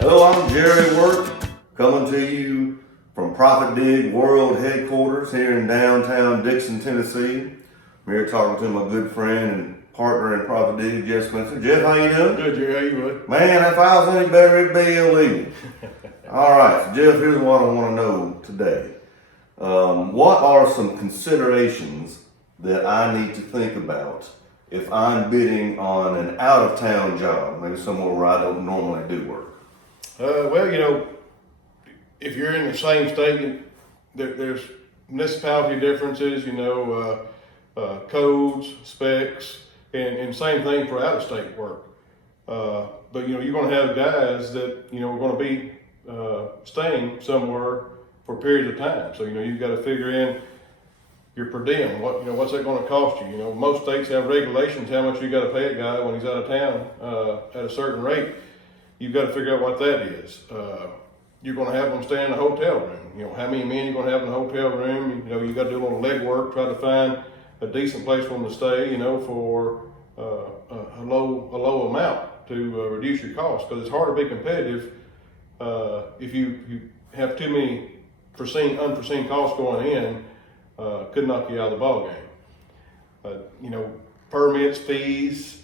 Hello, I'm Jerry Work, coming to you from ProfitDig World Headquarters here in downtown Dixon, Tennessee. I'm here talking to my good friend and partner in ProfitDig, Jeff Spencer. Jeff, how you doing? Good, Jerry. How you doing? Man, if I was any better, it'd be illegal. All right, so Jeff, here's what I want to know today. What are some considerations that I need to think about if I'm bidding on an out-of-town job, maybe somewhere where I don't normally do work? Well, if you're in the same state, there's municipality differences, codes, specs, and same thing for out-of-state work. But you're going to have guys that are going to be staying somewhere for periods of time. So you've got to figure in your per diem. What's that going to cost you? Most states have regulations how much you got to pay a guy when he's out of town at a certain rate. You've got to figure out what that is. You're going to have them stay in a hotel room. How many men you're going to have in a hotel room? You got to do a little legwork, try to find a decent place for them to stay. For a low amount to reduce your costs, because it's hard to be competitive if you have too many unforeseen costs going in. Could knock you out of the ball game. Permits, fees,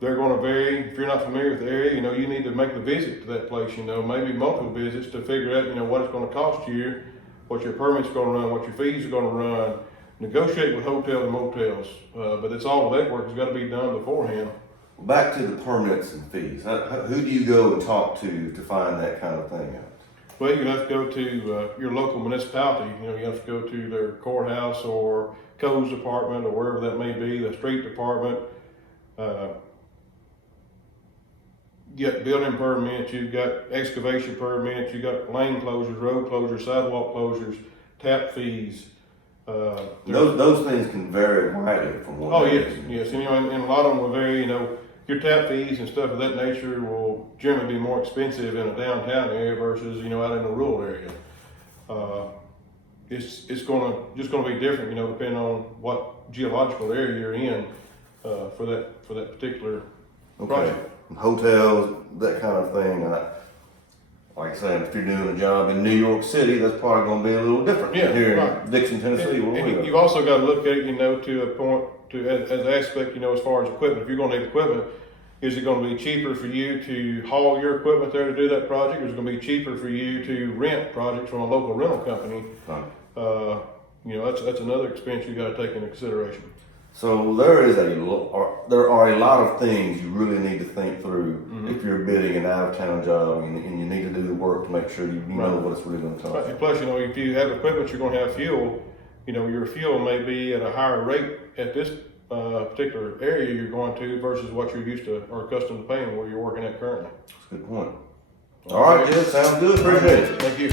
they're going to vary. If you're not familiar with the area, you need to make the visit to that place, maybe multiple visits to figure out, what it's going to cost you, what your permit's going to run, what your fees are going to run. Negotiate with hotels and motels, but it's all that work has got to be done beforehand. Back to the permits and fees. Who do you go and talk to find that kind of thing out? Well, you have to go to your local municipality. You have to go to their courthouse or codes department or wherever that may be, the street department. You got building permits, you've got excavation permits, you've got lane closures, road closures, sidewalk closures, tap fees. Those things can vary widely from one. Oh yes, and a lot of them will vary. Your tap fees and stuff of that nature will generally be more expensive in a downtown area versus out in a rural area. It's just going to be different, depending on what geological area you're in for that particular project. Hotels, that kind of thing. Like I said, if you're doing a job in New York City, that's probably going to be a little different here in Dixon, Tennessee. And you've also got to look at to a point as an aspect, as far as equipment. If you're going to need equipment, is it going to be cheaper for you to haul your equipment there to do that project, or is it going to be cheaper for you to rent projects from a local rental company? That's another expense you got to take into consideration. So there are a lot of things you really need to think through if you're bidding an out-of-town job, and you need to do the work to make sure you know what it's really going to cost. And plus, if you have equipment, you're going to have fuel. Your fuel may be at a higher rate at this particular area you're going to versus what you're used to or accustomed to paying where you're working at currently. That's a good point. All right, Jeff, sounds good. Appreciate it. Thank you.